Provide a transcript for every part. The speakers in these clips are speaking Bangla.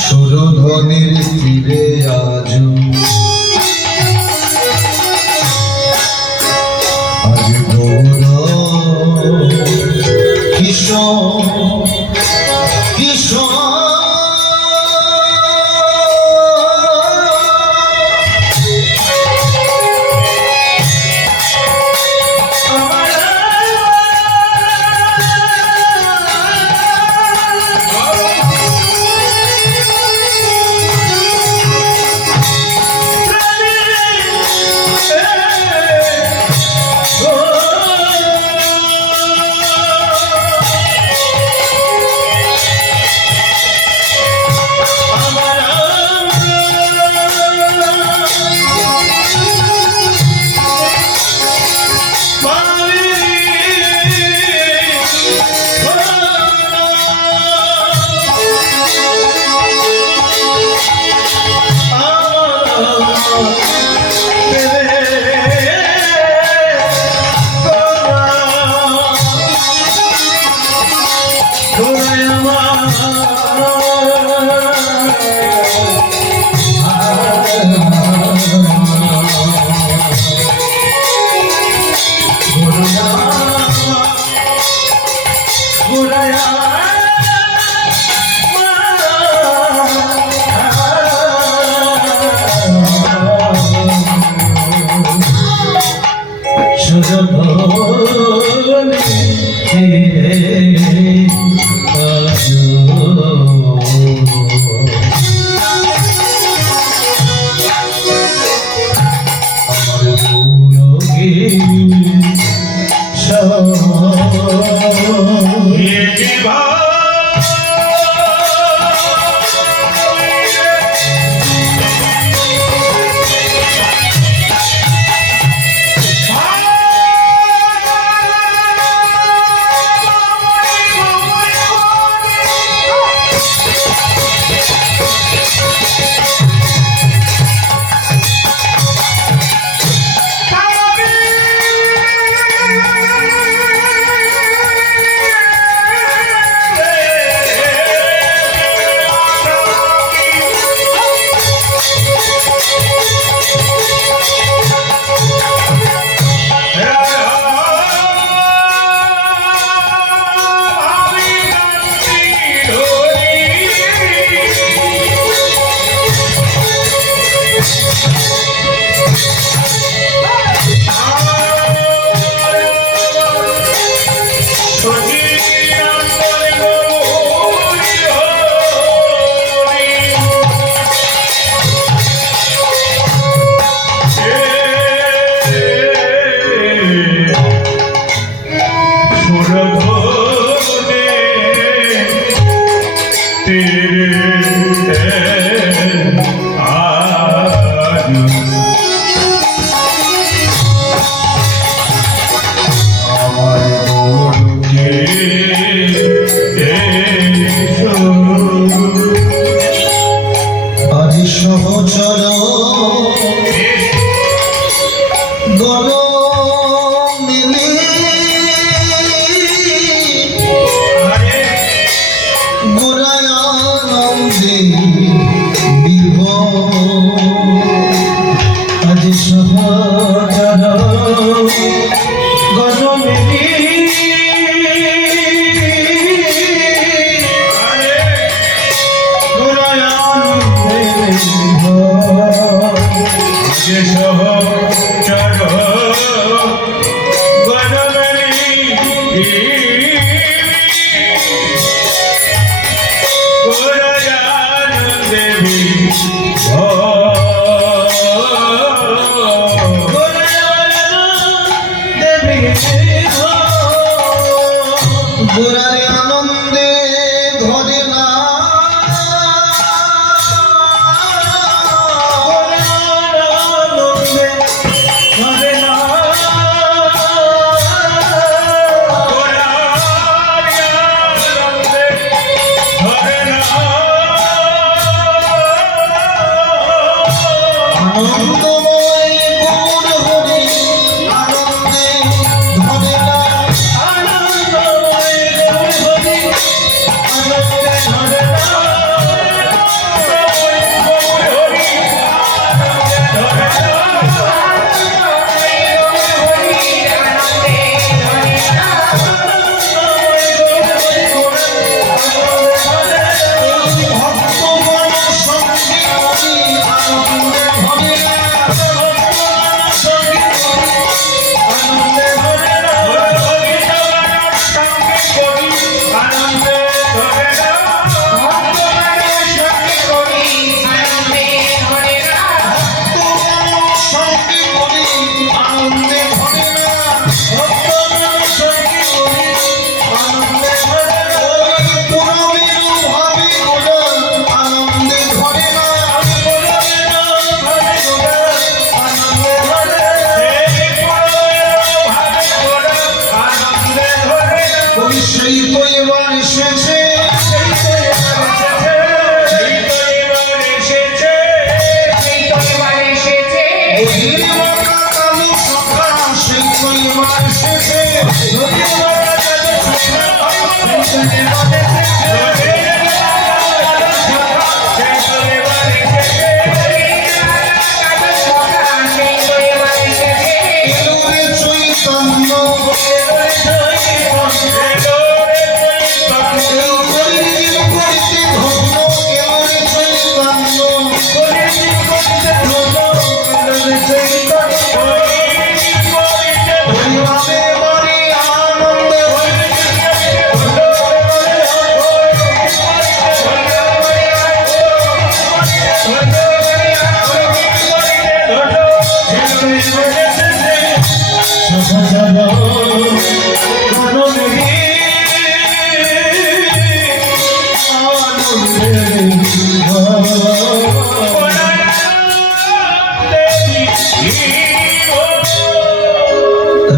সুরধ্বনির তীরে আজ গৌর কিশোর কিশোর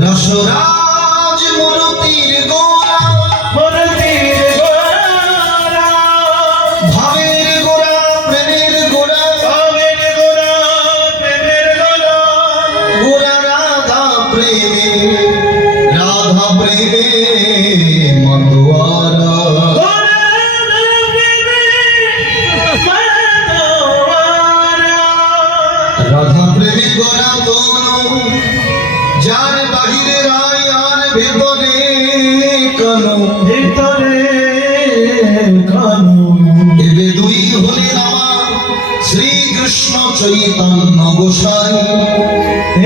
রসরাজ মূর্তির গোরা ভাবের গোরা প্রেমের গোরা গোরা রাধা প্রেমে মতোয়ারা রাধা প্রেমে গোরা তনু যার বাহিরে রায় আর ভেতরে কানু এবে দুই হলেন আমার শ্রীকৃষ্ণ চৈতন্য গোসাই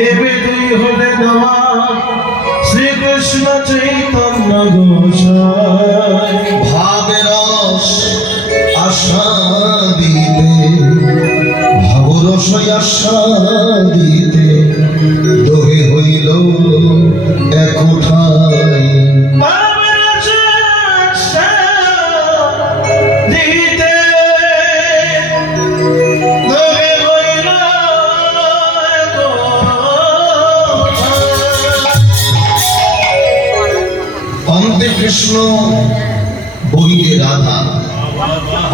এবে দুই হলেন আমার শ্রীকৃষ্ণ চৈতন্য গোসাই ভাবের রস আশা দিতে ভাবরস আশা দিতে দোহে হইল এক উঠাই অন্তে কৃষ্ণ বহিরে রাধা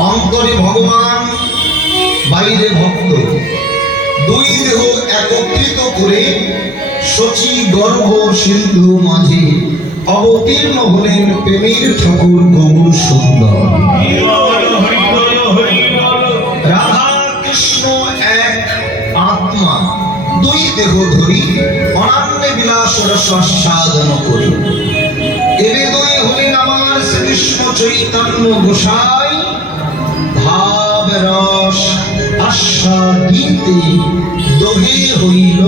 অন্তরে ভগবান বাইরে ভক্ত দুই দেহ একত্রিত করে শচী গর্ভ সিন্ধু মাঝে অবতীর্ণ হলেন প্রেমের ঠাকুর গৌর সুন্দর রাধা কৃষ্ণ এক আত্মা দুই দেহ ধরি অনান্য বিলাস রসাস্বাদন করি এবে দুই হলেন আমার শ্রীকৃষ্ণ চৈতন্য গোসাই ভাব রস আস্বাদিতে দোহে হইল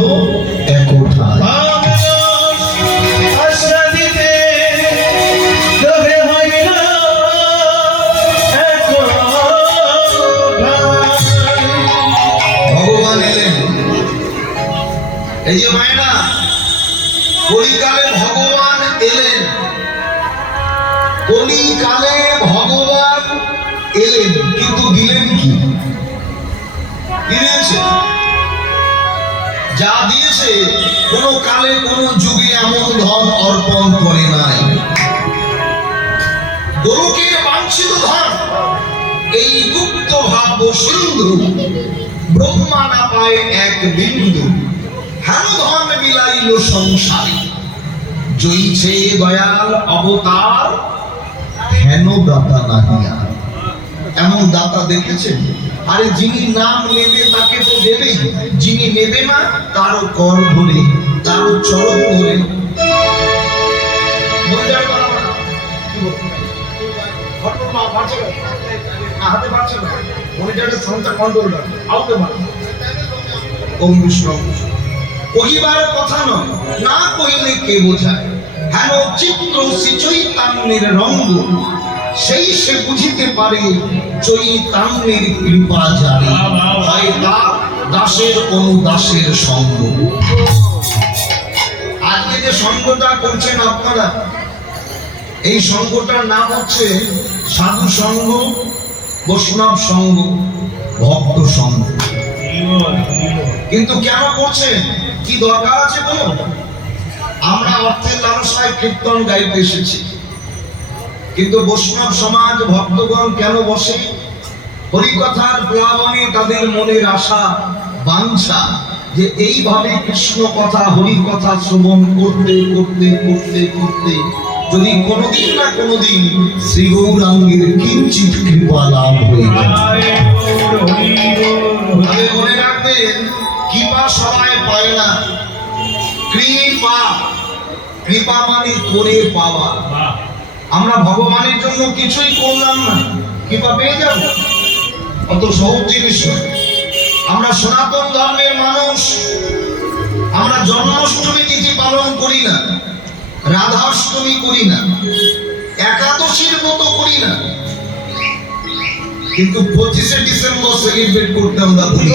একোঠা ভগবান এলেন এই যে মায়না কলিকালে ভগবান এলেন কলিকালে ভগবান এলেন কিন্তু দিলেন কি দিয়েছে যা দিয়েছে কোন কালে কোন যুগে এমন ধন অর্পণ করে নাই গরুকে বাঞ্ছিত ধন এই গুপ্ত ভাব সিন্ধু ব্রহ্মা না পায় এক বিন্দু হেন ধন বিলাইল সংসারে জয়ীছে দয়াল অবতার হেন দাতা নাহিয়া এমন দাতা দেখেছেন আরে যিনি নাম নেবে তাকে তো দেবেই যিনি নেবে না তারও কর ধরে তারও চরণ ধরে কহিবার কথা নয় না কহিলে কে বোঝায় হেন চিত্র শ্রী চৈতন্যের রঙ্গ সেই সে বুঝিতে পারে চৈতন্যের কৃপা জানে হয় তা দাসের অনুদাসের সঙ্গ আজকে যে সঙ্গটা করছেন আপনারা এই সঙ্গটার নাম হচ্ছে সাধু সঙ্গ বৈষ্ণব সঙ্গ ভক্ত সঙ্গ কিন্তু কেন করছেন কি দরকার আছে বলুন আমরা অর্থের লালসায় কীর্তন গাইতে এসেছি কিন্তু বৈষ্ণব সমাজ ভক্তগণ কেন বসে হরিকথার প্লাবনে তাদের মনের আশা বাঞ্ছা যে এইভাবে কৃষ্ণ কথা হরি কথা শ্রবণ করতে করতে করতে করতে যদি কোনোদিন না কোনোদিন শ্রী গৌরাঙ্গের কিঞ্চিত কৃপা লাভ হয়ে যায় মনে রাখবেন কৃপা সবাই পায় না কৃপা কৃপা মানে করে পাওয়া আমরা ভগবানের জন্য কিছুই করলাম না কৃপা পেয়ে যাব অত সহজ জিনিস আমরা সনাতন ধর্মের মানুষ আমরা জন্মাষ্টমী তিথি পালন করি না রাধাষ্টমী করি না একাদশীর মতো করি না কিন্তু 25শে ডিসেম্বর সেলিব্রেট করতে আমরা ভুলি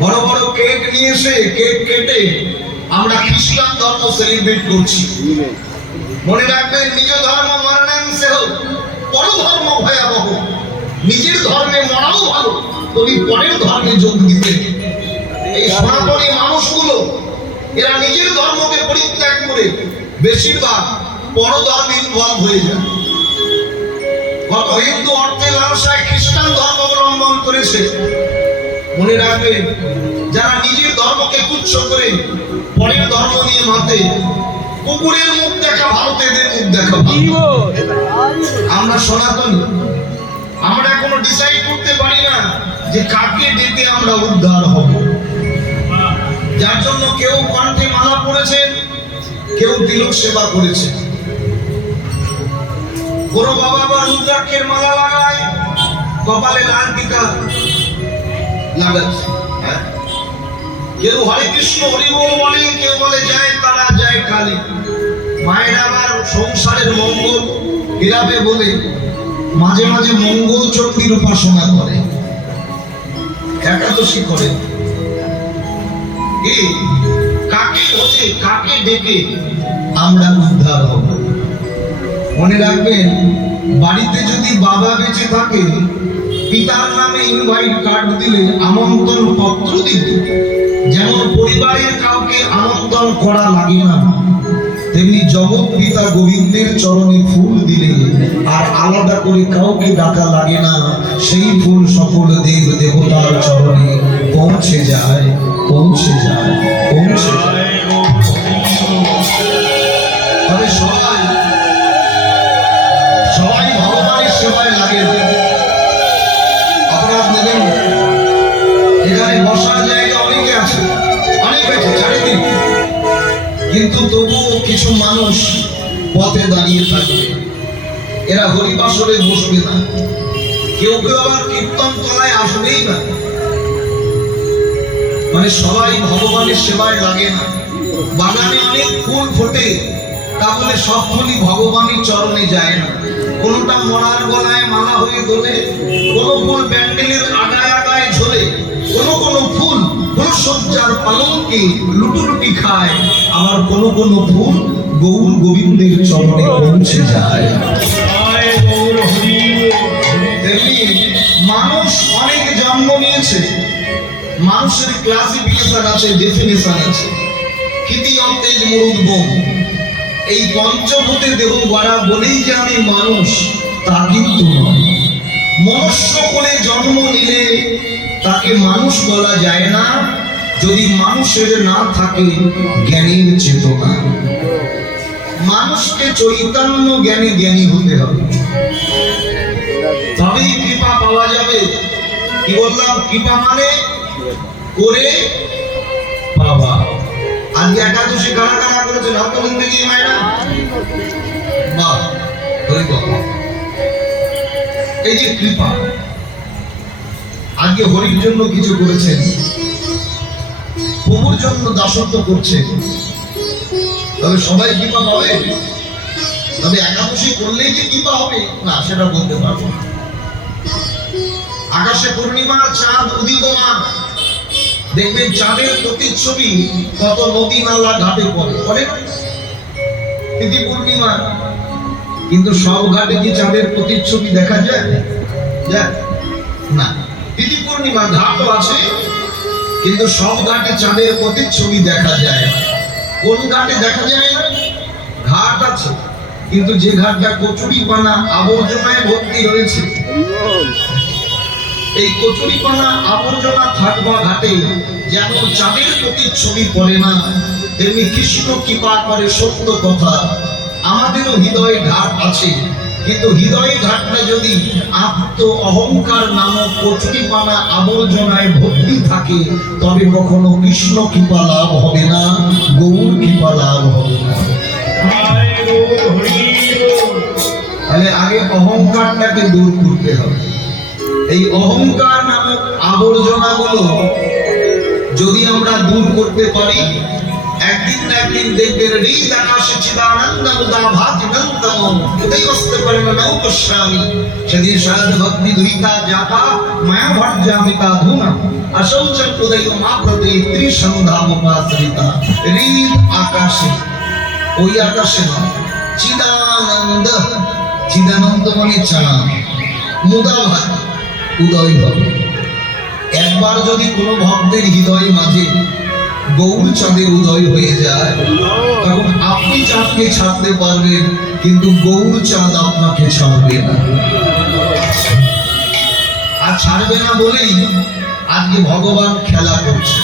বড় বড় কেক নিয়ে এসে কেক কেটে আমরা খ্রিস্টান ধর্ম সেলিব্রেট করছি। মনে রাখবেন, নিজ ধর্ম মরণাং সেহ, পর ধর্ম ভয়াবহ। নিজের ধর্মে মরাও ভালো, তবে পরের ধর্মে যোগ দিতে। এই সনাতনী মানুষগুলো এরা নিজের ধর্মকে পরিত্যাগ করে বেশিরভাগ পর ধর্মে ইনভলভ হয়ে যায়। কত হিন্দু অর্থে লালসায় খ্রিস্টান ধর্ম অবলম্বন করেছে। মনে রাখবেন, যারা নিজের ধর্মকে তুচ্ছ করে পরের ধর্ম নিয়ে মাতে, কুকুরের মুখ দেখা ভারতীয়দের মুখ দেখা ভালো। আমরা সনাতনী, আমরা এখনো ডিসাইড করতে পারি না যে কাকে ডেকে আমরা উদ্ধার হব। যার জন্য কেউ কণ্ঠে মালা পড়েছেন, কেউ তিলক সেবা করেছে। বড় বাবা বা রুদ্রাক্ষের মালা লাগায়, কপালে লাল টিকা লাগাচ্ছে। কেউ হরে কৃষ্ণ হরি বল বলে, কেউ বলে জয় তারা জয় কালী। মায়ের আবার সংসারের মঙ্গল হিরাবে বলে মাঝে মাঝে মঙ্গল চণ্ডীর উপাসনা করে, একাদশী করে। কি কাকে বসে, কাকে ডেকে আমরা উদ্ধার হব? মনে রাখবেন, বাড়িতে যদি বাবা বেঁচে থাকে, পিতার নামে ইনভাইট কার্ড দিলে, আমন্ত্রণ পত্র দিতে, যেমন পরিবারের কাউকে আমন্ত্রণ করা লাগে না, তেমনি জগৎ পিতা গোবিন্দের চরণে ফুল দিলে আর আলাদা করে কাউকে ডাকা লাগে না। সেই ফুল সকল দেব দেবতার চরণে পৌঁছে যায়, পৌঁছে যায়, পৌঁছে যায়। তবে সবাই ভগবানের সেবায় লাগে। অপরাধ নেবেন, এখানে বসার জায়গা অনেকে আছে, অনেক আছে চারিদিকে, কিন্তু তবুও কিছু মানুষ পথে দাঁড়িয়ে থাকবে। এরা হরিবাসরে বসবে না, কেউ কেউ আবার কীর্তন তলায় আসবেই না। মানে সবাই ভগবানের সেবায় লাগে না। বাগানে অনেক ফুল ফোটে, তা বলে সব ফুলই ভগবানের চরণে যায় না। কোনটা মরার গলায় মালা হয়ে দোলে, কোন ফুল প্যান্ডেলের আগায় আগায় ঝোলে, কোন ফুল ফুলসজ্জার পালঙ্কে লুটুলুটি খায়, আবার কোন ফুল গৌর গোবিন্দের চরণে পৌঁছে যায়। তেমনি মানুষ অনেক জন্ম নিয়েছে, মানুষের ক্লাসিফিকেশন আছে, ডেফিনেশন আছে। ক্ষিতি অন্তেজ মরুদ বোম, এই পঞ্চভূতে দেহ গড়া বলেই যে আমি মানুষ, তা কিন্তু নয়। মনুষ্য করে জন্ম নিলে তাকে মানুষ বলা যায় না, যদি মানুষের না থাকে জ্ঞানীর চেতনা। মানুষকে চৈতন্য জ্ঞানী জ্ঞানী হতে হবে, তবেই কৃপা পাওয়া যাবে। কি বললাম? কৃপা মানে করে পাওয়া। আজকে একাদশী কারা কারা করেছেন? হাত তুলুন দেখি মায়েরা। বাহ, এই যে কৃপা, আজকে হরির জন্য কিছু করেছেন, প্রভুর জন্য দাসত্ব করছেন, তবে সবাই কৃপা পাবে? তবে একাদশী করলেই যে কৃপা হবে না, সেটা বলতে পারবো না। আকাশে পূর্ণিমা, চাঁদ উদিতমান, দেখবেন চাঁদের প্রতিচ্ছবি কত নদী নালা ঘাটে পড়ে না? তিথি পূর্ণিমা, কিন্তু সব ঘাটে কি চাঁদের প্রতিচ্ছবি দেখা যায়? না। তিথি পূর্ণিমা ঘাটও আছে, কিন্তু সব ঘাটে চাঁদের প্রতিচ্ছবি দেখা যায়। কোন ঘাটে দেখা যায় না? ঘাট আছে, কিন্তু যে ঘাটটা কচুরিপানা আবর্জনায় ভর্তি রয়েছে, এই কচুরিপানা আবর্জনা থাকবা ঘাটে যেমন চাঁদের প্রতিচ্ছবি পড়ে না, তেমনি কৃষ্ণ কৃপা করে সত্য কথা। আমাদেরও হৃদয়ে ঘাট আছে, কিন্তু হৃদয়ে ঘাটটা যদি আত্ম অহংকার নামক কচুরিপানা আবর্জনায় ভর্তি থাকে, তবে কখনো কৃষ্ণ কৃপা লাভ হবে না, গৌর কৃপা লাভ হবে না। তাহলে আগে অহংকারটাকে দূর করতে হবে। এই অহংকার নামক আবর্জনাগুলো যদি আমরা দূর করতে পারি, একদিন না একদিন দেখবেন হৃদ আকাশে চিদানন্দ মুদা ভাতি নন্দম উদয়স্তে পরিণনৌ পশ্যামি সেদিন শারদ ভক্তি দুহিতা জাতা মায়া ভর্জামিতা ধুনা অশৌচর উদয় মাপ্রতে ত্রিসন্ধ্যা মুপাশ্রিতা হৃদ আকাশে ওই আকাশে নয় চিদানন্দ চিদানন্দ মানে চাঁদ মুদা ভাতি উদয় হবে একবার যদি কোনো ভক্তের হৃদয় মাঝে গৌর চাঁদের উদয় হয়ে যায় তখন আপনি চাঁদকে ছাড়তে পারবেন কিন্তু গৌর চাঁদ আপনাকে ছাড়বে না আর ছাড়বে না বলেই আজকে ভগবান খেলা করছে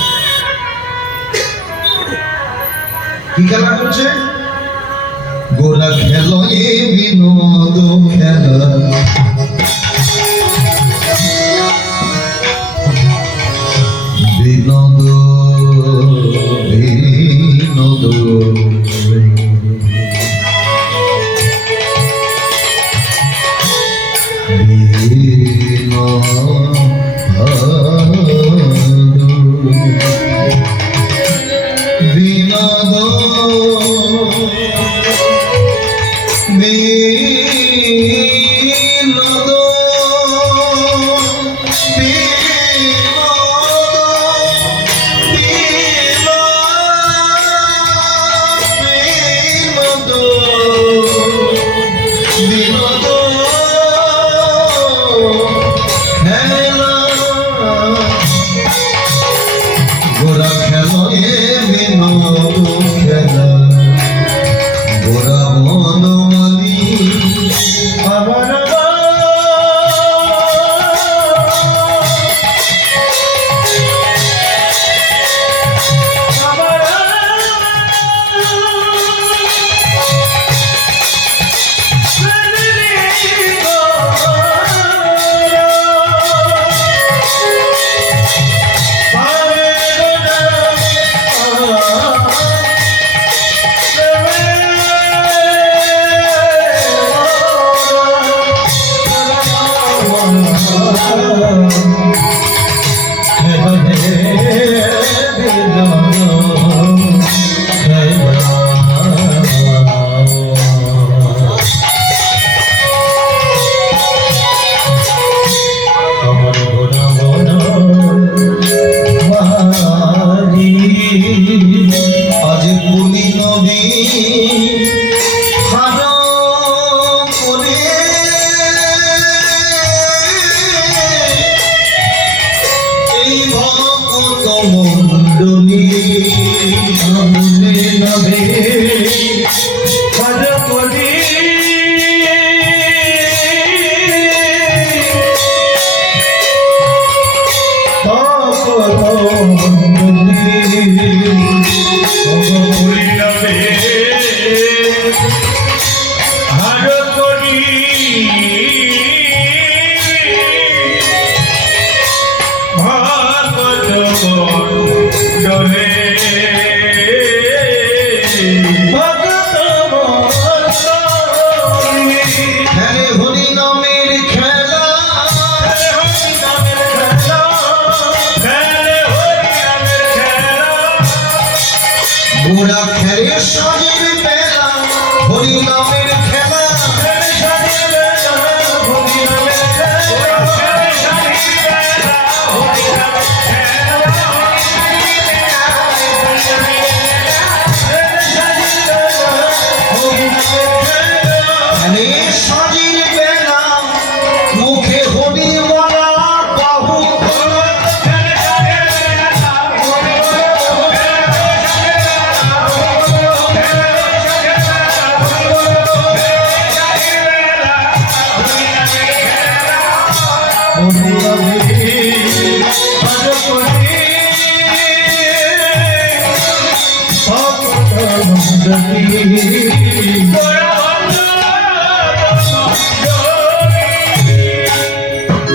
কি খেলা করছে গোরা খেলো এ বিনোদ খেলা বিনোদ বিনোদ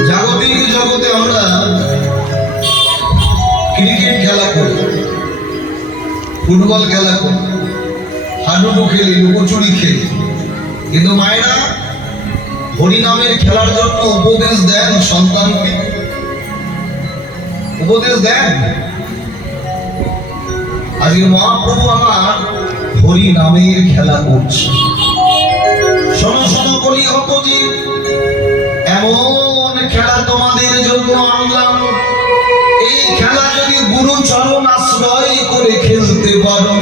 জাগতিক জগতে আমরা ক্রিকেট খেলা করি, ফুটবল খেলা করি, হাডুডু খেলি, লুকোচুরি খেলি, কিন্তু মায়েরা হরিনামের খেলার জন্য উপদেশ দেন সন্তানকে, উপদেশ দেন। আজকে মহাপ্রভু আমার হরি নামের খেলা করছে। শোনো শোনো বলি হতজি, এমন খেলা তোমাদের জন্য আনলাম, এই খেলা যদি গুরু চরণ আশ্রয় করে খেলতে পারো,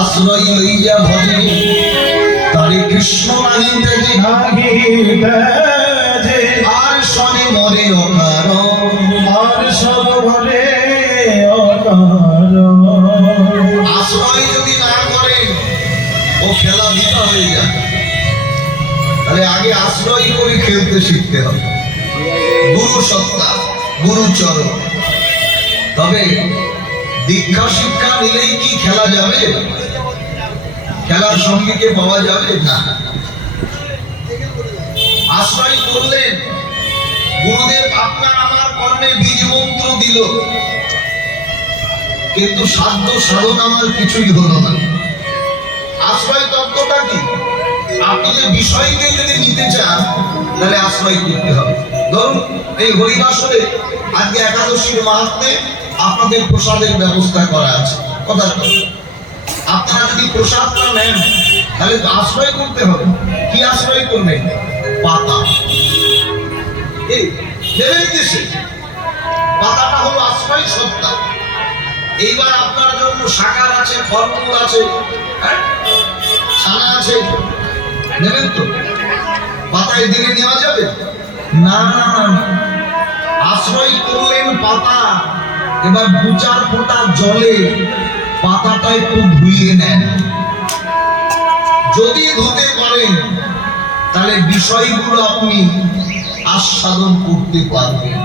আশ্রয় লইয়া ভজে তারে কৃষ্ণ নাহিতে যে আর সনে মরে অকারণ, আর সব ভরে অকারণ। আশ্রয় যদি না করে ও খেলা বিতা হয়ে যায়। তাহলে আগে আশ্রয় করে খেলতে শিখতে হবে, গুরু সত্তা, গুরু চরণ। তবে দীক্ষা শিক্ষা নিলেই কি খেলা যাবে? খেলার সঙ্গীকে পাওয়া যাবে না। আশ্রয় করলেন গুরুদেব, আপনার আমার কর্ণে বীজ মন্ত্র দিল, কিন্তু সাধ্য সাধন আমার কিছুই হলো না। আশ্রয় তত্ত্বটা কি? আপনি যে বিষয়কে যদি নিতে চান তাহলে আশ্রয় করতে হবে। ধরুন এই হরিবাসরে আজকে একাদশীর মাহাত্মে আপনাদের প্রসাদের ব্যবস্থা করা আছে, কথা আপনারা যদি প্রসাদটা নেন তাহলে তো আশ্রয় করতে হবে। কি আশ্রয় করবেন? পাতা। এই দেবের দেশে পাতাটা হলো আশ্রয় সত্তা। এইবার আপনার জন্য সাকার আছে, ফলমূল আছে, ছানা আছে, নেবেন তো? পাতায় দিলে নেওয়া যাবে না। আশ্রয় করলেন পাতা, এবার দু চার ফোঁটা জলে পাতাটা একটু ধুইয়ে নেন। যদি ধুতে পারেন তাহলে বিষয়গুলো আপনি আস্বাদন করতে পারবেন।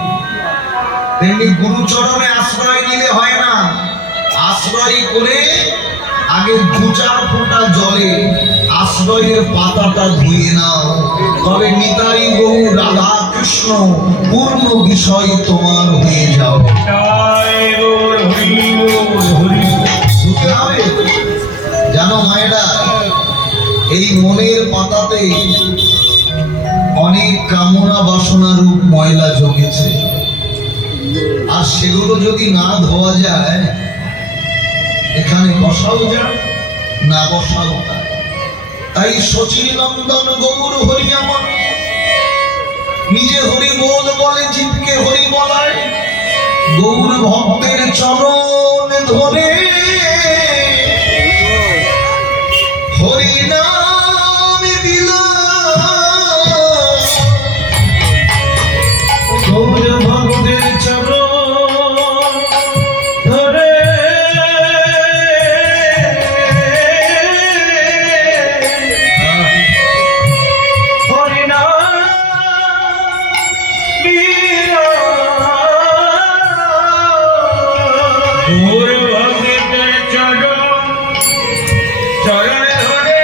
তেমনি গুরুচরণে আশ্রয় নিলে হয় না, আশ্রয় করে আগে দু চার ফোঁটা জলে আশ্রয়ের পাতাটা ধুয়ে নাও, তবে নিতাই গৌ রাধা কৃষ্ণ পূর্ণ বিষয় তোমার হয়ে যাবে। ধুতে হবে। জানো মায়েরা, এই মনের পাতাতে অনেক কামনা বাসনা রূপ ময়লা জমেছে, আর সেগুলো যদি না ধোয়া যায় এখানে বসাও যায় না, বসাও যায়। তাই শচীর নন্দন গৌর হরি আমার, নিজে হরি বল বলে জীবকে হরি বলায়, গৌর ভক্তের চরণ ধরে হরি নাম দিল। গৌর ভক্তের চরণ ধরে হরিনাম দিল। গৌর ভক্তের চরণ চরণ ধরে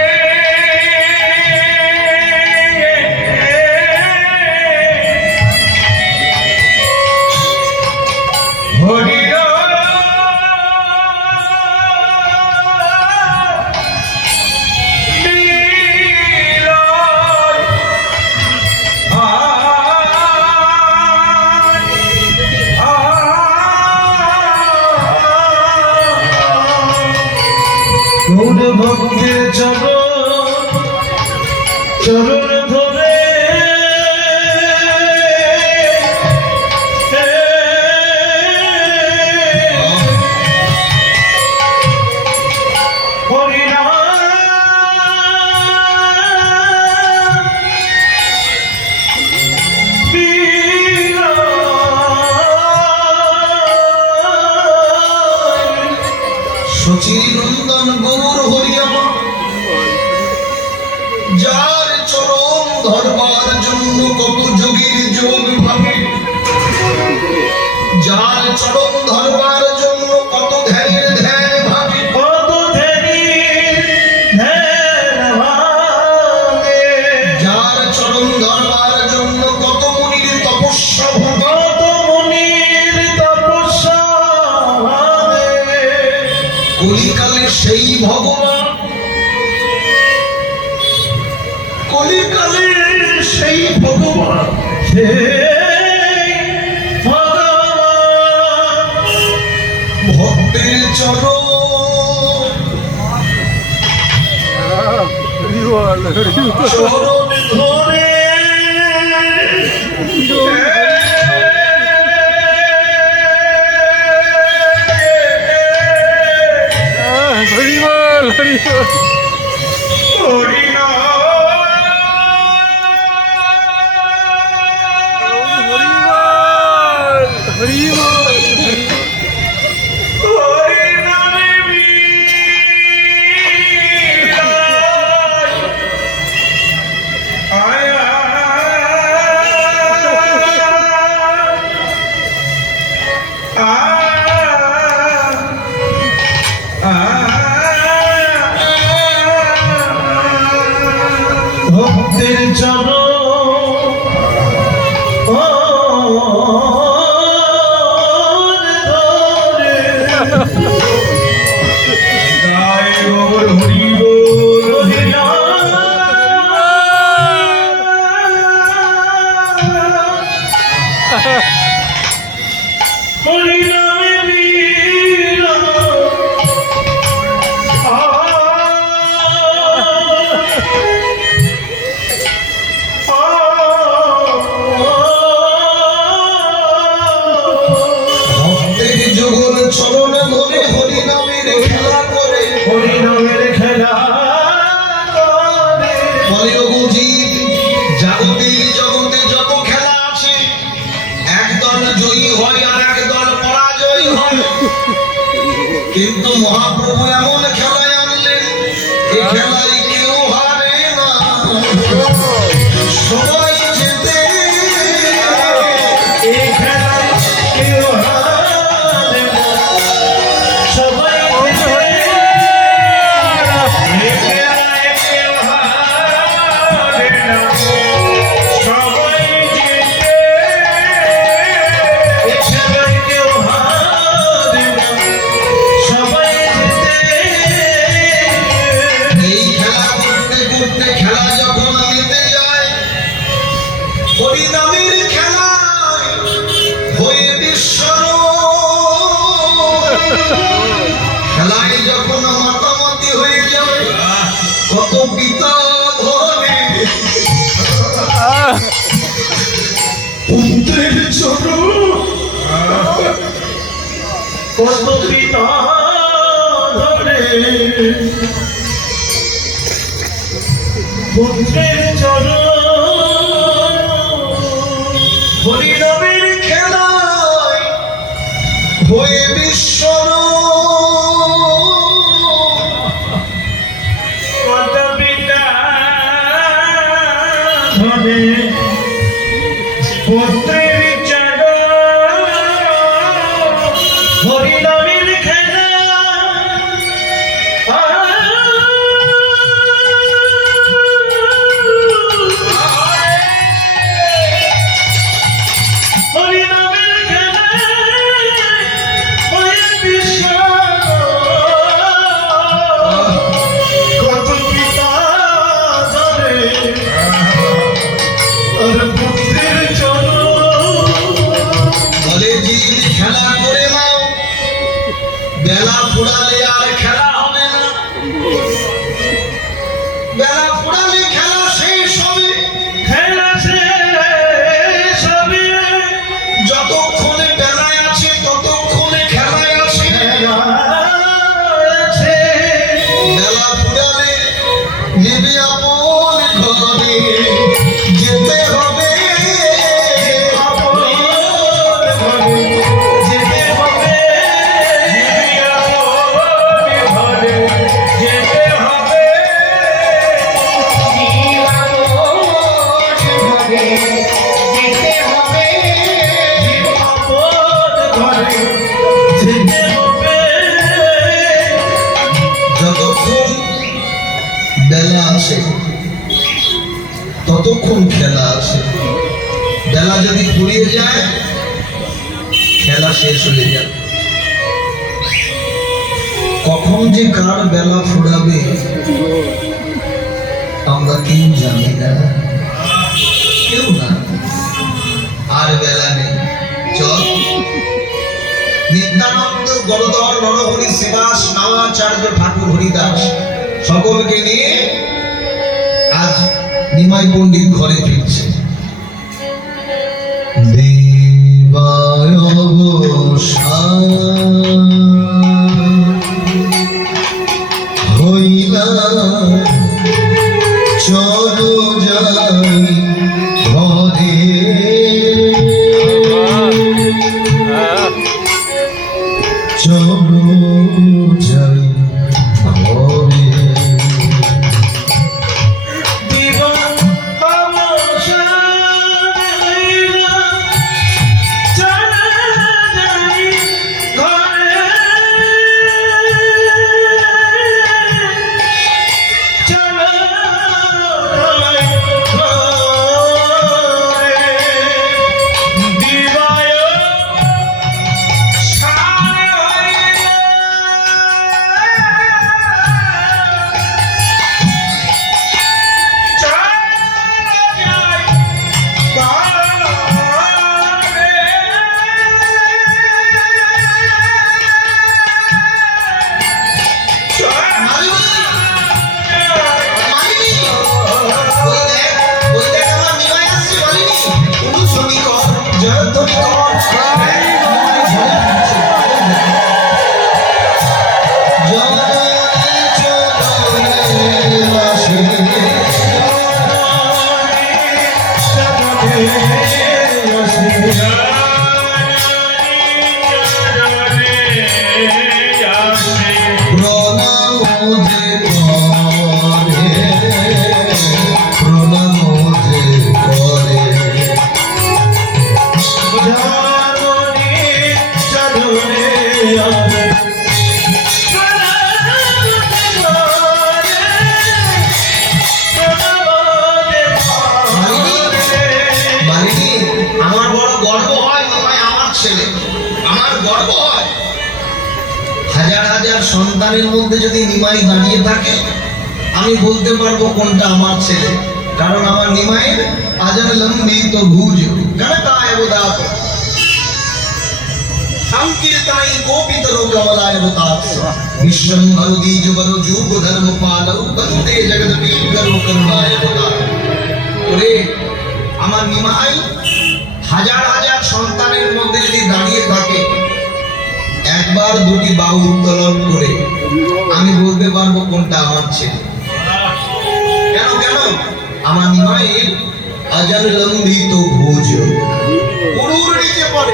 গৌর ভক্তের চরণ চরণ ধরে শচীর নন্দন গৌর হরি আমার, যার চরণ ধরবার জন্য কত যোগীর যোগ ভাবে, যার চরণ ধরবার জন্য কত ধ্যানের ধ্যান ভাবে, কত ধ্যানের ধ্যান ভাবে, যার চরণ ধরবার জন্য কত মুনির তপস্যা ভাবে, কত মুনির তপস্যা ভাবে। কলিকালে সেই ভগবান, কলিকালে সেই ভগবান, সেই ভগবান ভক্তের চরণ চরণ ধরে হরিবল হরিবল হরিনাম হরিবল হরিবল হরিনামে মিলাই আয়া ভক্তের চরণ ধরে গায় গৌর হরি বল হরি নামে বীরা ভক্তের যুগল চরণ ধরে হরি নামের খেলা করে হরি নামের খেলা করে বলে বুঝি জাগতিক জগতে যত খেলা আছে একদল জয়ী হয় আর একদল পরাজয় হয়, কিন্তু মহাপ্রভু এমন খেলায় আনলেন এই খেলায় কেউ হারে না, সবাই যেতে এই খেলায় কেউ হারে না, সবাই জিতে। এই খেলায় কেউ হারে না, সবাই জিতে। এই খেলায় কেউ হারে না, সবাই জিতে। এই খেলা করতে করতে খেলা যখন মিটে যায় হরিনামের খেলায় হয়ে বিশ্বরূপ, খেলায় যখন মাতামাতি হয়ে যায় কত পিতা ধরে পুত্রের চরণ কত পিতা ধরে পুত্রের চরণ হরিনামের খেলায় হয়ে বিশ্বরূপ, কত পিতা ধরে পুত্রের চরণ হরিনামের খেলা হরিনামের খেলা হয়ে বিশ্ব কত পিতা ধরে আর পুত্রের চরণ বলে দিন খেলা করে নাও বেলা ফুরালে আর খেলা হবে না, বেলা ফুরালে খেলা শেষ হবে, খেলা শেষ হবে যতক্ষণে বেলায় আছে ততক্ষণে খেলায় আছে, আছে বেলা ফুরালে নেবে আপন ঘরে যেতে হবে, আপন ঘরে যেতে হবে আপন ঘরে যেতে হবে আপন ঘরে যেতে হবে যতক্ষণ বেলা আছে ততক্ষণ খেলা আছে, বেলা যদি ফুরিয়ে যায় খেলা শেষ হয়ে যায়, কখন যে কার বেলা ফুরাবে আমরা কেউ জানি না, কেউ না, আর বেলা নেই। চল নিত্যানন্দ গলধর নরহরি সেবাস নামাচার্য ঠাকুর হরিদাস সকলকে নিয়ে আজ নিমাই পণ্ডিত ঘরে ফিরছে। দেবায় অবসান হইলা চলো যাই ঘরে, চলো যাই ঘরে। সন্তানের মধ্যে যদি নিমাই দাঁড়িয়ে থাকে, আমি বলতে পারবো কোনটা আমার ছেলে, কারণ আমার নিমাইয়ের আজান লম্বি তো ভুজ গণকায় বুদাত সংকীর্তনাই গোপিতরো কমলায় বুদাত বিশ্বম্ভর দ্বিজবর যুগ ধর্ম পালৌ বন্দে জগৎবীর করো করুণায় বুদাত। ওরে আমার নিমাই হাজার হাজার সন্তানের মধ্যে যদি দাঁড়িয়ে থাকে, একবার দুটি বাহু উত্তোলন করে আমি বলতে পারবো কোনটা আমার ছেলে। কেন কেন আমার নিমাইয়ের আজান লম্বিত ভুজ পুরুর নিচে পড়ে।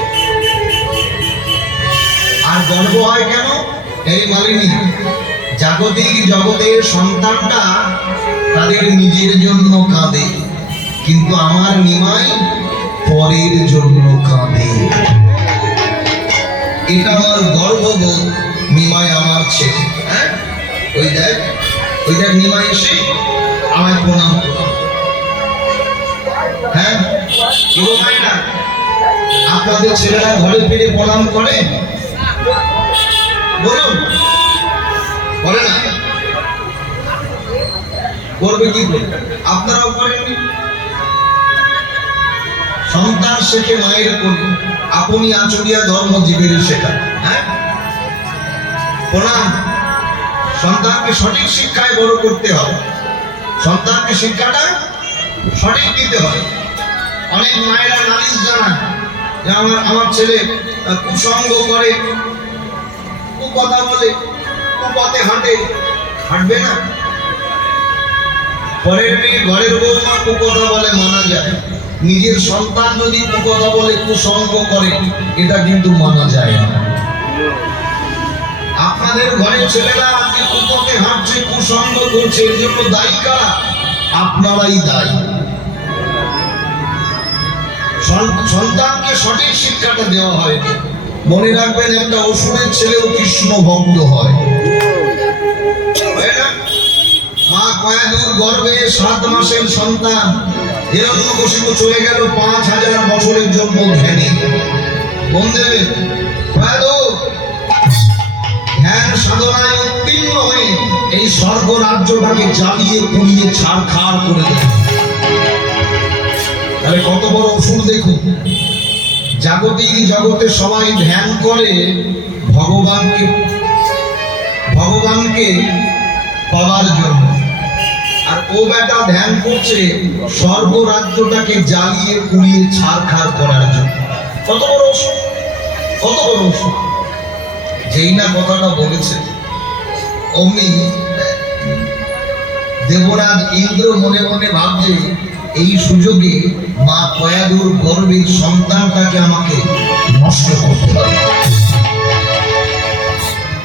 আর গর্ব হয় কেন? এই মালিনী, জাগতিক জগতের সন্তানটা তাদের নিজের জন্য কাঁদে, কিন্তু আমার নিমাই পরের জন্য কাঁদে। এটা আমার গর্ববোধ, নিমাই আমার ছেলে। হ্যাঁ, ওই দেখ নিমাই এসে আমায় প্রণাম করো। হ্যাঁ, কি গো মাইনা, আপনাদের ছেলেরা ঘরে ফিরে প্রণাম করে? বলুন, বলে না? করবে কি করে? আপনারাও করেননি? সন্তান শেখে মায়ের কোলে, আপনি আচরিয়া ধর্ম জীবের শেখা। হ্যাঁ, প্রণাম। সন্তানকে সঠিক শিক্ষায় বড় করতে হবে, সন্তানকে শিক্ষাটা সঠিক দিতে হবে। অনেক মায়েরা নালিশ জানায় যে আমার ছেলে কুসঙ্গ করে, কুকথা বলে, কুপথে হাঁটে। হাঁটবে না? পরের মেয়ে ঘরের বৌমা কুকথা বলে মানা যায়, নিজের সন্তান যদি কুকথা বলে, কুসঙ্গ করে, এটা কিন্তু মানা যায় না। আপনাদের ঘরের ছেলেরা আজকে কুপথে হাঁটছে, কুসঙ্গ করছে, এর জন্য দায়ী কারা? আপনারাই দায়ী। সন্তানকে সঠিক শিক্ষাটা দেওয়া হয়নি। মনে রাখবেন, একটা অসুরের ছেলেও কৃষ্ণ ভক্ত হয়। মা কয়াদুর গর্ভে 7 মাসের সন্তান হিরণ্যকশিপু চলে গেল 5000 বছরের জন্য ধ্যানে। মন দেবেন, ধ্যান সাধনায় উত্তীর্ণ হয়ে এই স্বর্গ রাজ্যটাকে জ্বালিয়ে পুড়িয়ে ছাড়খাড় করে দেয়। তাহলে কত বড় অসুর দেখুন। জাগতিক জগতে সবাই ধ্যান করে ভগবানকে পাওয়ার জন্য, আর ও বেটা ধ্যান করছে স্বর্গ রাজ্যটাকে জ্বালিয়ে পুড়িয়ে ছারখার করার জন্য। কত বড় অসুখ, কত বড় অসুখ। যেই না কথাটা বলেছে অমনি দেবরাজ ইন্দ্র মনে মনে ভাবছে এই সুযোগে মা কয়াদুর গর্ভের সন্তানটাকে আমাকে নষ্ট করতে হবে।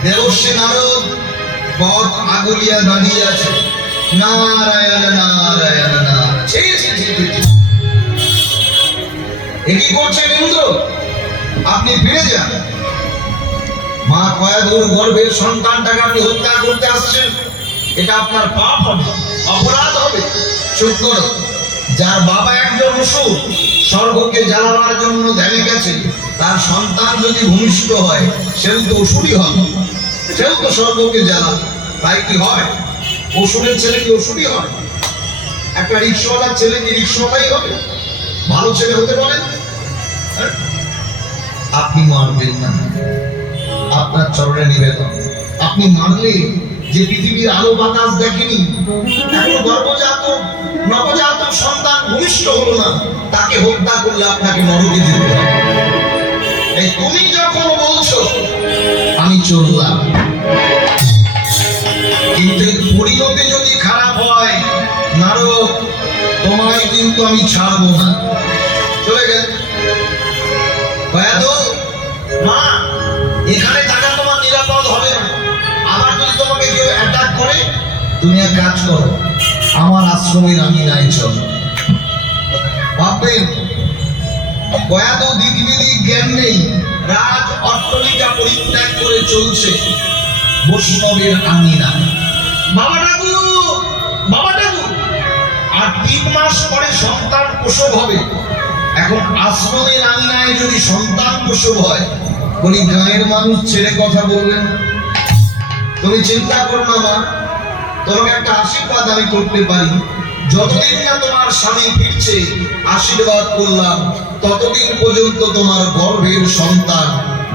দেবর্ষি নারদ পথ আগুলিয়া দাঁড়িয়ে আছে, নারায়ণ নারায়ণ নারায়ণ। এ কি করছেন ইন্দ্র? আপনি ফিরে যান। মা কয়াদুর গর্ভের সন্তানটাকে আপনি হত্যা করতে আসছেন, এটা আপনার পাপ হবে, অপরাধ হবে। চুপ করো। যার বাবা একজন অসুর স্বর্গকে জ্বালাবার জন্য ধ্যানে গেছে, তার সন্তান যদি ভূমিষ্ঠ হয় সেও তো অসুরই হবে, সেও তো স্বর্গকে জ্বালাবে। তাই কি হয়? অসুরের ছেলে কি অসুরই হয়? একটা রিক্সাওয়ালার ছেলে কি রিক্সাওয়ালাই হবে? ভালো ছেলে হতে পারে? আপনি মারবেন না, আপনার চরণে নিবেদন। আপনি মানলে যে পৃথিবীর আলো বাতাস দেখেনি, এখন গর্ভজাত নবজাত সন্তান ভূমিষ্ঠ হলো না, তাকে হত্যা করলে আপনাকে নরকে যেতে হবে। এই তুমি যখন বলছো আমি চললাম, কিন্তু এর পরিণতি যদি খারাপ হয় নারদ, তোমায় কিন্তু আমি ছাড়বো না। চলে গেল। মা, এখানে থাকা তোমার নিরাপদ হবে না। আবার যদি তোমাকে কেউ অ্যাটাক করে, তুমি এক কাজ করো, আমার আশ্রমের আমি নাই চলো। ভাববেন কয়াদ দিক বিদিক জ্ঞান নেই, রাজ অট্টালিকা পরিত্যাগ করে চলছে বৈষ্ণবের আঙিনা। বাবা ঠাকুর, বাবা ঠাকুর, আর 3 মাস পরে সন্তান প্রসব হবে। এখন আশ্রমের আঙিনায় যদি সন্তান প্রসব হয়, বলি গায়ের মানুষ ছেড়ে কথা বলবেন? তুমি চিন্তা করো না মা, তোমাকে একটা আশীর্বাদ আমি করতে পারি। যতদিন না তোমার স্বামী ফিরছে, আশীর্বাদ করলাম ততদিন পর্যন্ত তোমার গর্ভের সন্তান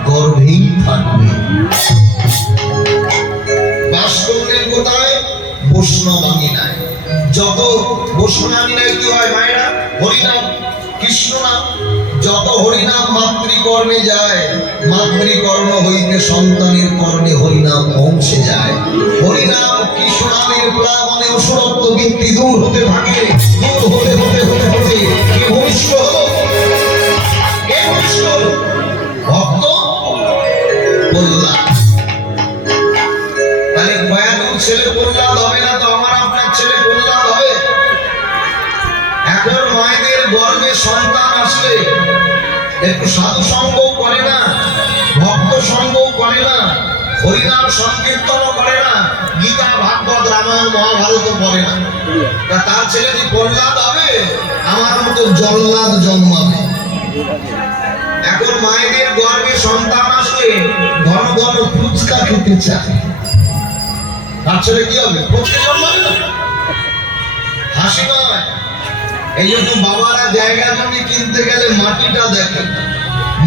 গর্ভেই থাকবে। বাস করলেন কোথায়? বৈষ্ণব আঙিনায়। যত বৈষ্ণব আঙিনায় কি হয় মায়েরা? হরিনাম, কৃষ্ণ নাম। যত হরিনাম মাতৃকর্ণে যায়, মাতৃকর্ণ হইতে সন্তানের কর্ণে হরিনাম পৌঁছে যায়। হরিনাম কৃষ্ণ নামের প্লাবনে অসুরত্ব বৃত্তি দূর হতে থাকে। দূর হতে হতে হতে হতে কে ভূমিষ্ঠ হলো? কে ভূমিষ্ঠ হলো? ভক্ত প্রহ্লাদ। তাহলে কয়াদুর ছেলে প্রহ্লাদ হবে না তো আমার আপনার ছেলে প্রহ্লাদ হবে? এখন মায়েদের গর্ভে সন্তান আসলে একটু সাধু সঙ্গও করে না, ভক্ত সঙ্গও করে না, হরিনাম সংকীর্তনও করে না, গীতা ভাগবত রামায়ণ মহাভারত পড়ে না। তার ছেলে কি প্রহ্লাদ হবে? আমার মতো জল্লাদ জন্মাবে। এখন মায়েদের গর্ভে সন্তান আসলে ঘন ঘন ফুচকা খেতে চায়। তার ছেলে কি হবে? ফুচকা জন্মাবে না? হাসি নয়। এই জন্য বাবারা জায়গা জমি কিনতে গেলে মাটিটা দেখে।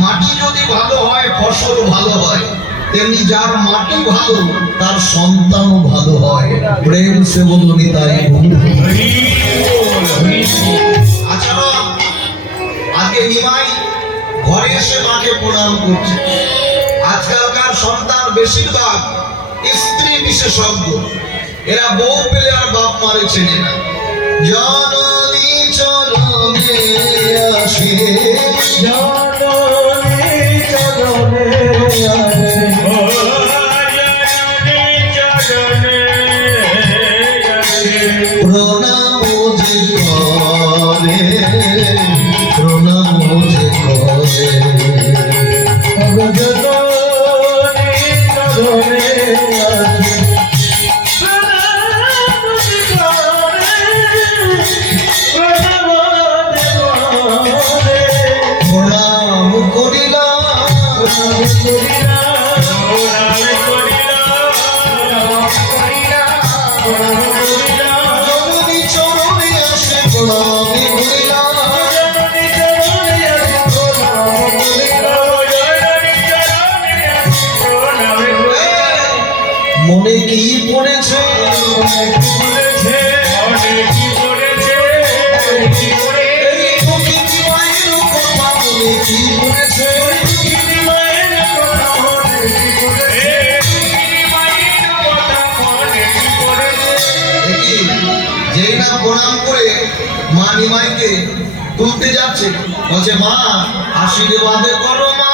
মাটি যদি ভালো হয়, ফসল ভালো হয়, তেমনি যার মাটি ভালো তার সন্তানও ভালো হয়। প্রেম সে বলনি তাই। আচ্ছা, আজকে নিমাই ঘরে এসে মাকে প্রণাম করছে। আজকালকার সন্তান বেশিরভাগ স্ত্রী বিশেষজ্ঞ, এরা বউ পেলে আর বাপ মারে চেনে না। জননী চরণে আসে, জননী চরণে আসে, ও জননী চরণে আসে, প্রণাম যে করে, প্রণাম যে করে। জননী চরণে আসে, প্রণাম করিলাম, জননী চরণে আসে প্রণাম করিলাম। মনে কি পড়েছে? মনে যেই না প্রণাম করে মা নিমাইকে তুলতে যাচ্ছে, বলছে মা আশীর্বাদ করো মা।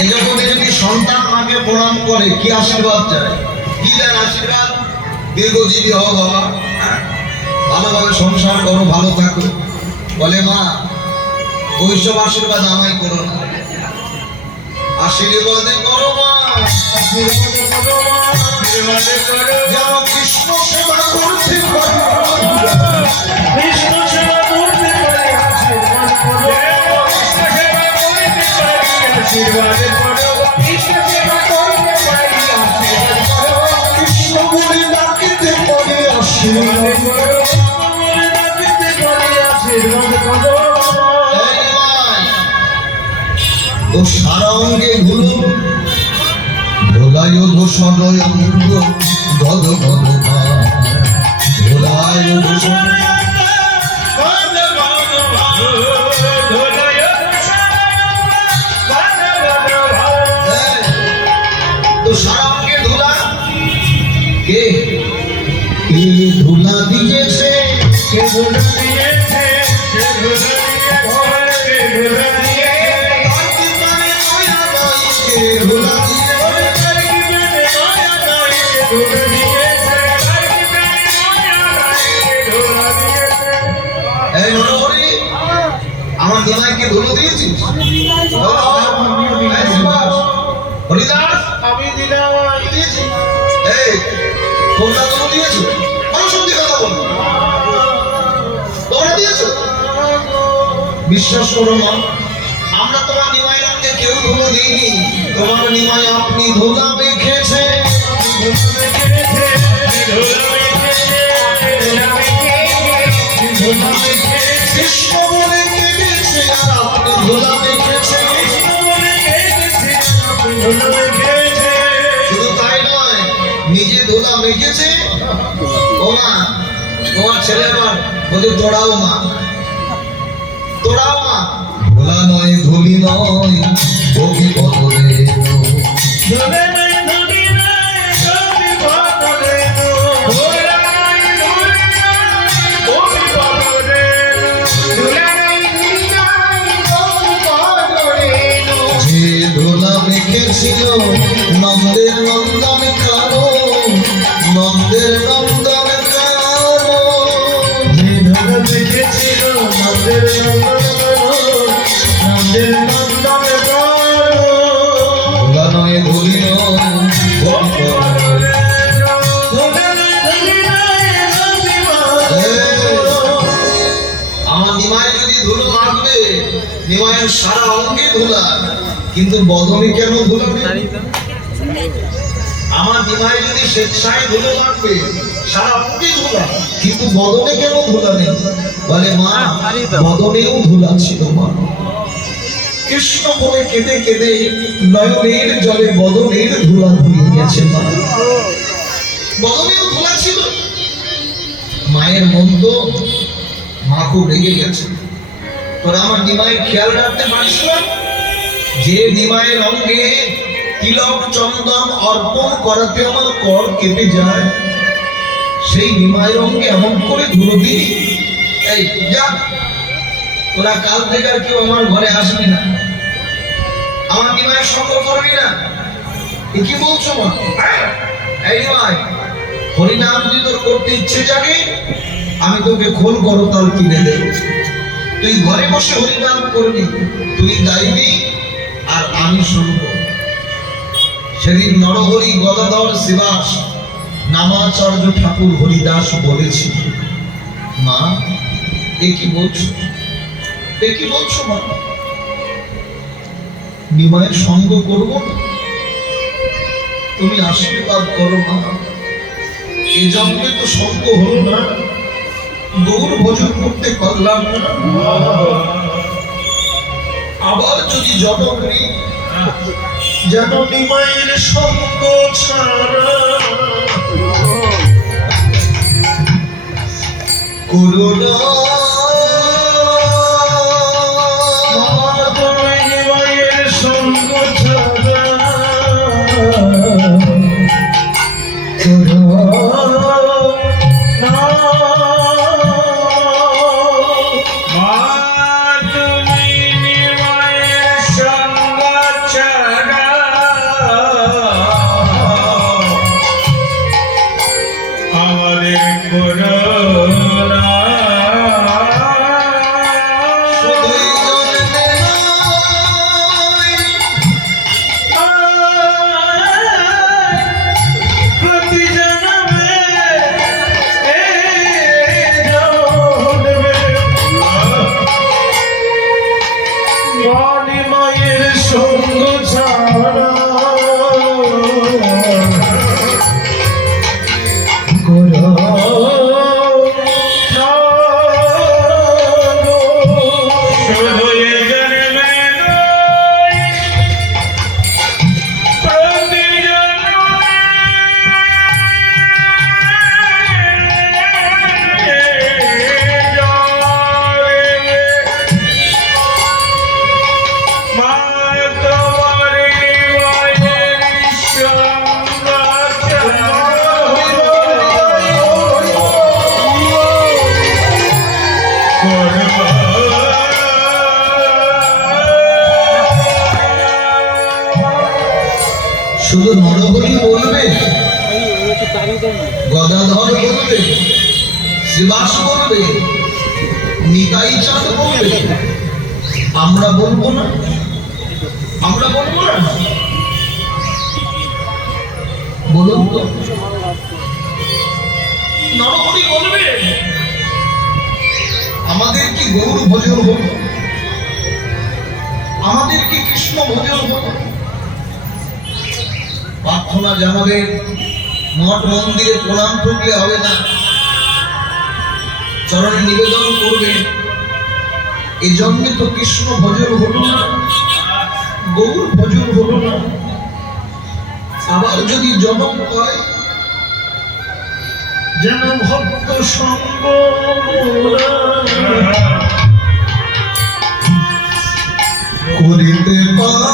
এই জগতে যদি সন্তান মাকে প্রণাম করে কি আশীর্বাদ চায়? কি দেন আশীর্বাদ? দীর্ঘজীবী হও বাবা, ভালোভাবে সংসার করো, ভালো থাকো। বলে মা ওইসব আশীর্বাদ আমায় করো না, আশীর্বাদ করো মা, আশীর্বাদ করো মা, আশীর্বাদ করো। যেন কৃষ্ণ সেবা করতে পারি, কৃষ্ণ সেবা করতে পারি, আশীর্বাদ করো, কৃষ্ণ সেবা করতে পারি, আশীর্বাদ করো, কৃষ্ণ সেবা করতে পারি, আশীর্বাদ করো, কৃষ্ণ বলে ডাকতে পারি, আশীর্বাদ করো, বলে ডাকতে পারি, আশীর্বাদ করো। ও সারা অঙ্গে ধুলো ধোলায় ঘোষণয় অঙ্গ গদ গদ ধোলায় ঘোষণয় তো সারা অঙ্গে ধুলা, কে কে ধুলা দিয়েছে, কে ধুলা দিয়েছে, কে ধুলা আমার নিমাইকে ধুলো দিয়েছিস? হরিদাস আমি দিলাম, আমি দিয়েছি। এই তোমরা ধুলো দিয়েছো? সত্যি কথা বল, তোমরা দিয়েছো? বিশ্বাস করো মা, আমরা তোমার নিমাইয়ের অঙ্গে কেউ ধুলো দিইনি, তোমার নিমাই আপনি ধুলা মেখেছে, কৃষ্ণ বলে কেঁদেছে আর আপনি ধুলা মেখেছে। শুধু তাই নয়, নিজে ধুলা মেখেছে। ও মা, তোমার ছেলে আমার বলে তোড়াও মা, তোড়াও মা। ধুলা নয় ধুলি নয় কবি বদলে, ধুলা নয় ধুলি নয় কবি বদলে, ধুলা নয় ধুলি নয় কবি বদলে, ধুলা নয় ধুলি নয় কবি বদলে। যে ধুলা মেখেছিল নন্দের নন্দন কালো, নন্দের নন্দন কালো, যে ধুলা মেখেছিল নন্দের নন্দন নিমায়ের সারা অঙ্গে ধুলা, কিন্তু বদনে কেন ধুলা নেই? আমার নিমায় যদি স্বেচ্ছায় ধুলো মাখবে, সারা অঙ্গে ধুলা, কিন্তু বদনে কেন ধুলা নেই? বলে মা বদনেও ধুলা ছিল মা, কৃষ্ণ বলে কেঁদে কেঁদে নয়নের জলে বদনের ধুলা ধুয়ে গেছে মা, বদনেও ধুলা ছিল। মায়ের মন তো মা খুব রেগে গেছে। তোরা আমার নিমায়ের খেয়াল রাখতে পারিস না? যে নিমায়ের অঙ্গে তিলক চন্দন অর্পণ করাতে আমার কর কেটে যায়, সেই নিমায়ের অঙ্গে এমন করে ধুলো দিই। এই যা, তোরা কাল থেকে আর কেউ আমার ঘরে আসবি না, আমার নিমায়ের সঙ্গ করবি না। কি বলছো মা? এই নিমাই, হরিনাম যদি তোর করতে ইচ্ছে জাগে, আমি তোকে খোল করতাল কিনে দেব, তুই ঘরে বসে হরিনাম করবি, তুই গাইবি আর আমি শুনবো। সেদিন নরহরি গদাধর শিবাস নামাচার্য ঠাকুর হরিদাস বলেছি, মা এ কি বলছো, এ কি বলছো মা? নিমায়ের সঙ্গ করবো না? তুমি আশীর্বাদ করো মা। এই জন্মে তো সঙ্গ হলো না, গৌর ভজন করতে পারলাম না, আবার যদি জন্ম নিই যেন নিমায়ের সঙ্গ ছাড়া করুণা নিমায়ের সঙ্গ ছাড়া শুধু নরহরি বলবে, গদাধর বলবে, শ্রীবাস বলবে, নিতাই চাঁদ বলবে, আমরা বলবো না? আমরা বলবো না? বলুন তো, নরহরি বলবে? আমাদের কি গৌর ভজন হল? আমাদের কি কৃষ্ণ ভজন হল? প্রার্থনা জানাবে, মঠ মন্দিরে প্রণাম করলে হবে না, চরণে নিবেদন করবে। এই জন্যে তো কৃষ্ণ ভজন হলো না, গৌর ভজন হলো না। আবার যদি জনম হয়, যেন ভক্ত সঙ্গ করিতে পারে,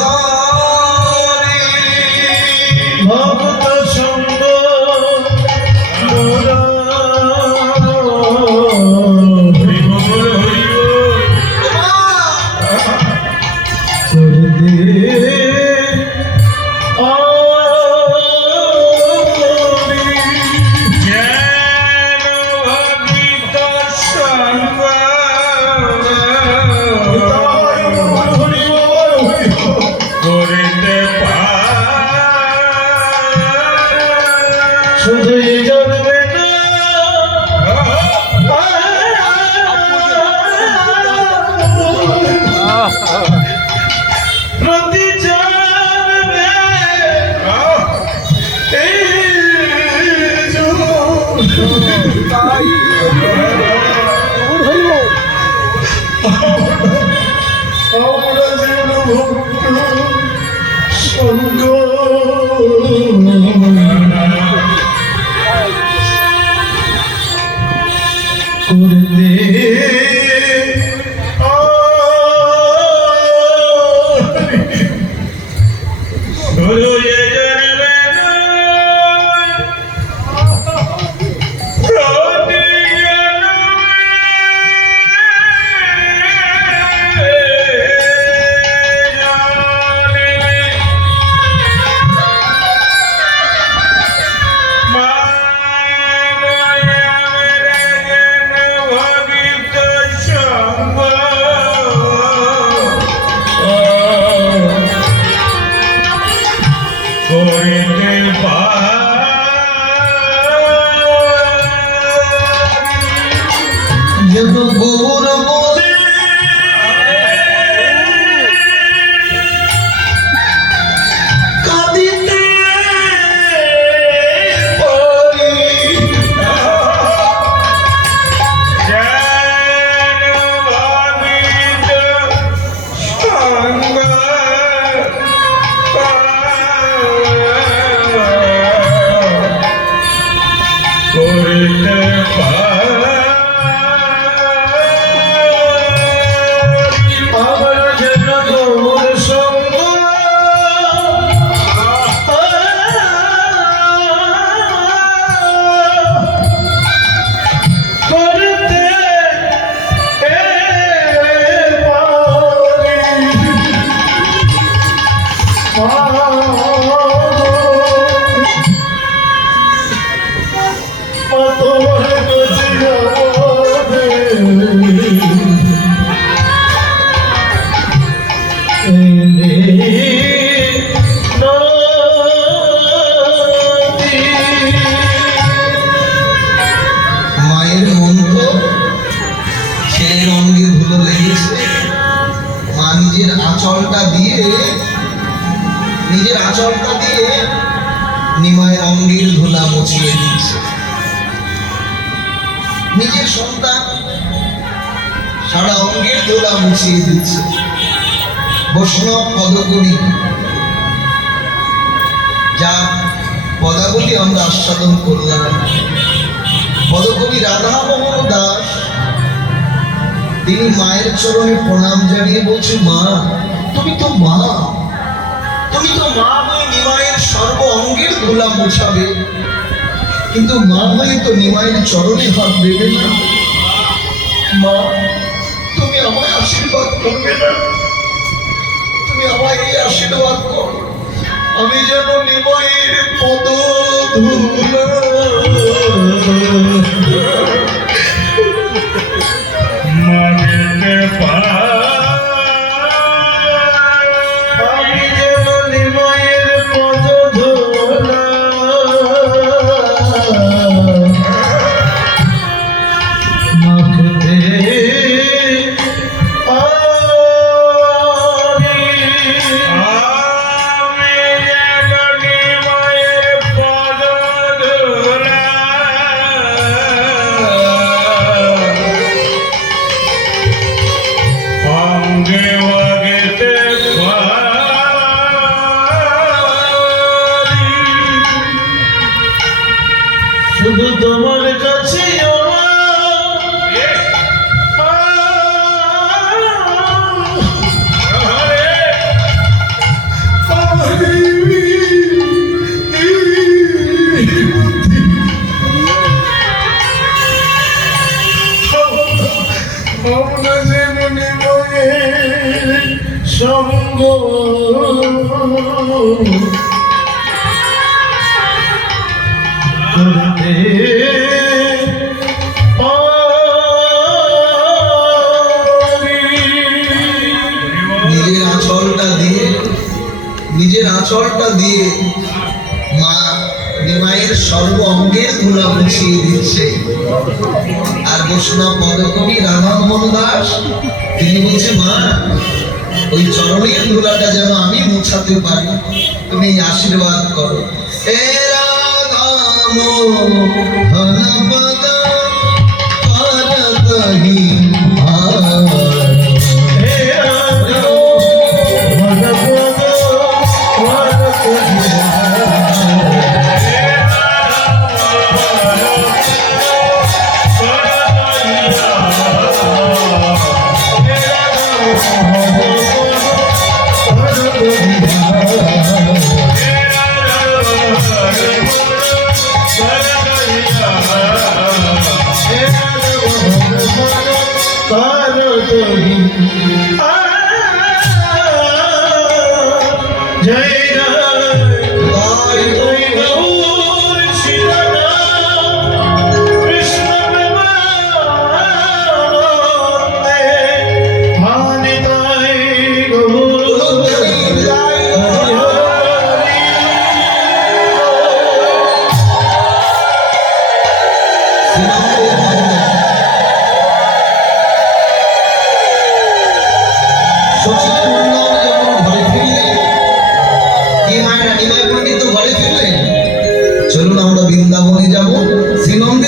ভক্ত সঙ্গ মায়ের মন তো ছেলের অঙ্গে ধুলো লেগেছে। মা নিজের আঁচলটা দিয়ে নিমায়ের অঙ্গের ধুলা মুছিয়ে দিচ্ছে। নিজের সন্তান সারা অঙ্গের ধুলা মুছিয়ে দিচ্ছে। বৈষ্ণব পদকবি যা পদাবলী আমরা আস্বাদন করলাম, পদকবি রাধামোহন দাস তিনি মায়ের চরণে প্রণাম জানিয়ে বলছে, মা তুমি তো মা হয়ে নিমায়ের সর্ব অঙ্গের ধুলা মোছাবে, কিন্তু মা হয়ে তো নিমায়ের চরণে হাত দেবে না। মা তুমি আমায় আশীর্বাদ করবে না? তুমি আমায় এই আশীর্বাদ করো, আমি যেন নিমায়ের পদ ধুলা আমি যেন নিমায়ের পদ ধুলা মাখতে শুধু তোমার কাছে সঙ্গ করতে নিজের আঁচলটা দিয়ে মা নিমায়ের সর্ব অঙ্গের ধুলা মুছিয়ে দিচ্ছে। আর বৈষ্ণব পদকবি রাধামোহন দাস তিনি বলছে, মা ওই চরণের ধুলাটা যেন আমি মুছাতে পারি, তুমি আশীর্বাদ করো। এ রাধামোহন পদ করতহি চলুন আমরা বৃন্দাবনে যাব। শ্রীনন্দে